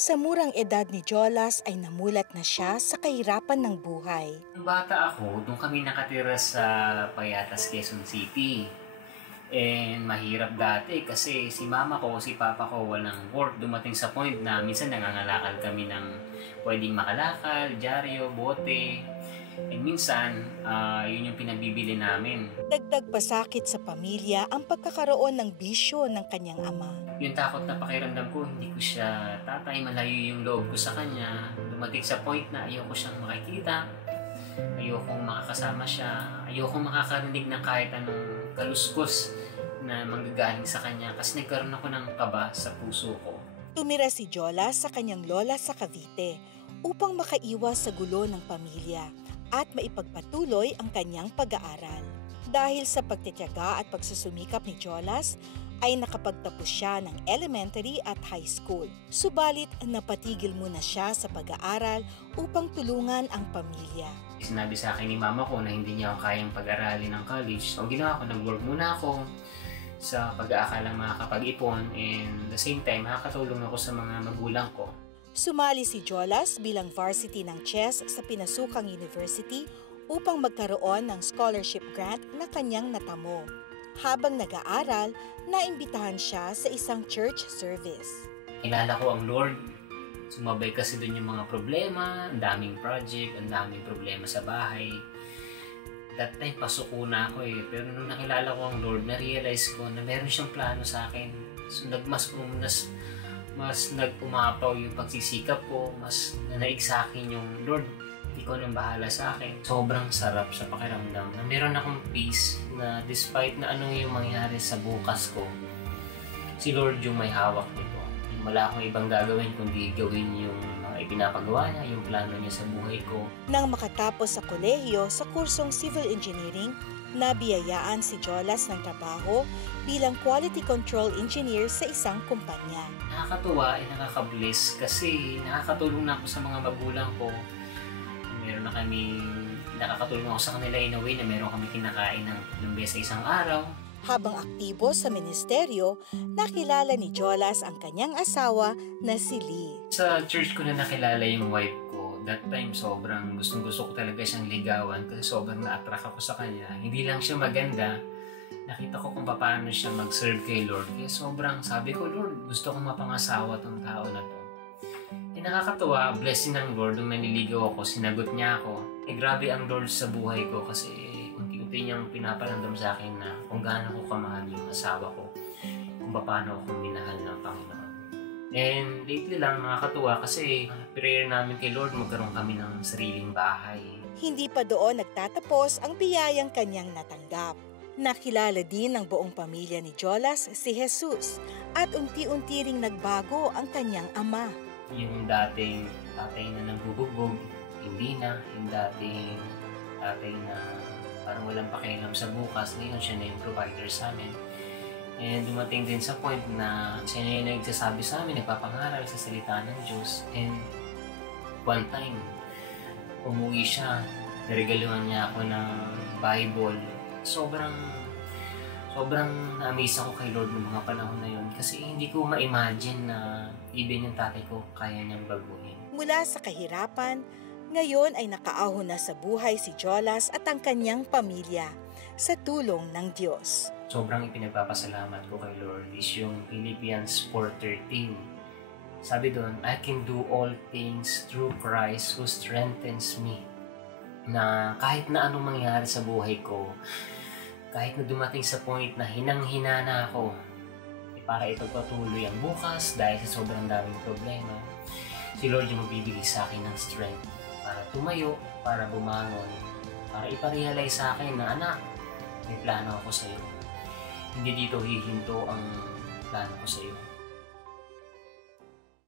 Sa murang edad ni Jolas ay namulat na siya sa kahirapan ng buhay. Nung bata ako, doon kami nakatira sa Payatas, Quezon City. And mahirap dati kasi si mama ko, si papa ko walang work. Dumating sa point na minsan nangangalakal kami ng pwedeng makalakal, dyaryo, bote. And minsan, yun yung pinabibili namin. Dagdag pasakit sa pamilya ang pagkakaroon ng bisyo ng kanyang ama. Yung takot na pakiramdam ko, hindi ko siya tatay, malayo yung loob ko sa kanya. Dumating sa point na ayoko siyang makikita, ayokong makakasama siya, ayokong makakarinig ng kahit anong kaluskos na manggagaling sa kanya kasi nagkaroon ako ng kaba sa puso ko. Tumira si Jolas sa kanyang lola sa Cavite upang makaiwas sa gulo ng pamilya at maipagpatuloy ang kanyang pag-aaral. Dahil sa pagtitiyaga at pagsusumikap ni Jolas, ay nakapagtapos siya ng elementary at high school. Subalit, napatigil muna siya sa pag-aaral upang tulungan ang pamilya. Sinabi sa akin ni mama ko na hindi niya ako kayang pag-aralin ng college. So, ginawa ko, nag-work muna ako sa pag-aakalang makakapag-ipon and the same time, makakatulong ako sa mga magulang ko. Sumali si Jolas bilang varsity ng chess sa Pinasukang University upang magkaroon ng scholarship grant na kanyang natamo. Habang nag-aaral, naimbitahan siya sa isang church service. Kilala ko ang Lord. Sumabay kasi doon yung mga problema, ang daming project, ang daming problema sa bahay. That time, pasuko na ako eh. Pero nung nakilala ko ang Lord, na-realize ko na meron siyang plano sa akin. So, mas nag-umapaw yung pagsisikap ko, mas nanaig sa akin yung Lord. Ikaw nang bahala sa akin. Sobrang sarap sa pakiramdam na meron akong peace na despite na ano yung mangyari sa bukas ko, si Lord yung may hawak nito. Wala akong ibang gagawin kundi gawin yung mga ipinapagawa niya, yung plano niya sa buhay ko. Nang makatapos sa kolehiyo sa kursong Civil Engineering, nabiyayaan si Jolas ng trabaho bilang Quality Control Engineer sa isang kumpanya. Nakakatuwa at nakaka-bless kasi nakakatulong na ako sa mga magulang ko. Meron na kami, nakakatulong ako sa kanila in a way na meron kami kinakain ng 3 beses sa isang araw. Habang aktibo sa ministeryo, nakilala ni Jolas ang kanyang asawa na si Lee. Sa church ko na nakilala yung wife ko, that time sobrang gustong-gusto ko talaga siyang ligawan kasi sobrang na-attract ako sa kanya. Hindi lang siya maganda, nakita ko kung paano siya mag-serve kay Lord. Kaya sobrang sabi ko, Lord, gusto kong mapangasawa tong tao na to. Nakakatuwa, blessing ng Lord, nung naniligaw ako, sinagot niya ako. Grabe ang Lord sa buhay ko kasi unti-unti niyang pinaparamdam sa akin na kung gaano ko kamahal yung asawa ko, kung paano ako minahal ng Panginoon. And lately lang nakakatuwa kasi prayer namin kay Lord, magkaroon kami ng sariling bahay. Hindi pa doon nagtatapos ang biyayang kanyang natanggap. Nakilala din ng buong pamilya ni Jolas si Jesus at unti-unti ring nagbago ang kanyang ama. Yung dating tatay na nagbubugbog, hindi na. Yung dating tatay na parang walang pakialam sa bukas, ngayon siya na yung provider sa amin. And dumating din sa point na siya na yung nagsasabi sa amin, nagpapangaral sa salita ng Diyos. And one time, umuwi siya, naregaluhan niya ako ng Bible. Sobrang na-amaze ako kay Lord ng mga panahon na yun kasi hindi ko ma-imagine na even yung tatay ko kaya niyang baguhin. Mula sa kahirapan, ngayon ay nakaahon na sa buhay si Jolas at ang kanyang pamilya sa tulong ng Diyos. Sobrang ipinagpapasalamat ko kay Lord is yung Philippians 4:13. Sabi doon, I can do all things through Christ who strengthens me. Na kahit na anong mangyari sa buhay ko, kahit na dumating sa point na hinang-hina na ako, para ipagpatuloy ang bukas dahil sa sobrang daming problema, si Lord yung magbibigay sa akin ng strength para tumayo, para bumangon, para iparealize sa akin na anak, may plano ako sa iyo. Hindi dito hihinto ang plano ko sa iyo.